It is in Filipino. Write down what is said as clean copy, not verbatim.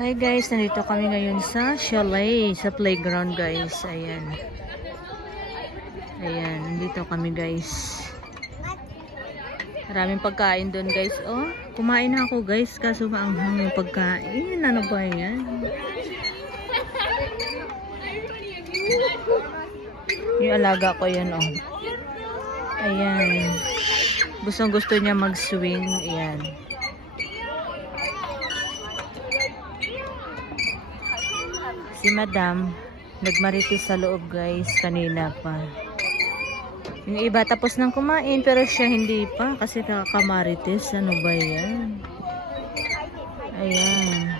Hi guys, nandito kami ngayon sa chalet, sa playground guys. Ayan. Ayan, nandito kami guys. Maraming pagkain doon guys. Oh, kumain na ako guys, kaso maanghang yung pagkain. Ano ba yan? Yung alaga ko yan oh. Ayan. Gustong gusto niya mag-swing. Ayan. Si Madam, nagmarites sa loob guys, kanina pa. Yung iba tapos nang kumain, pero siya hindi pa kasi nakakamarites. Ano ba yan? Ayan.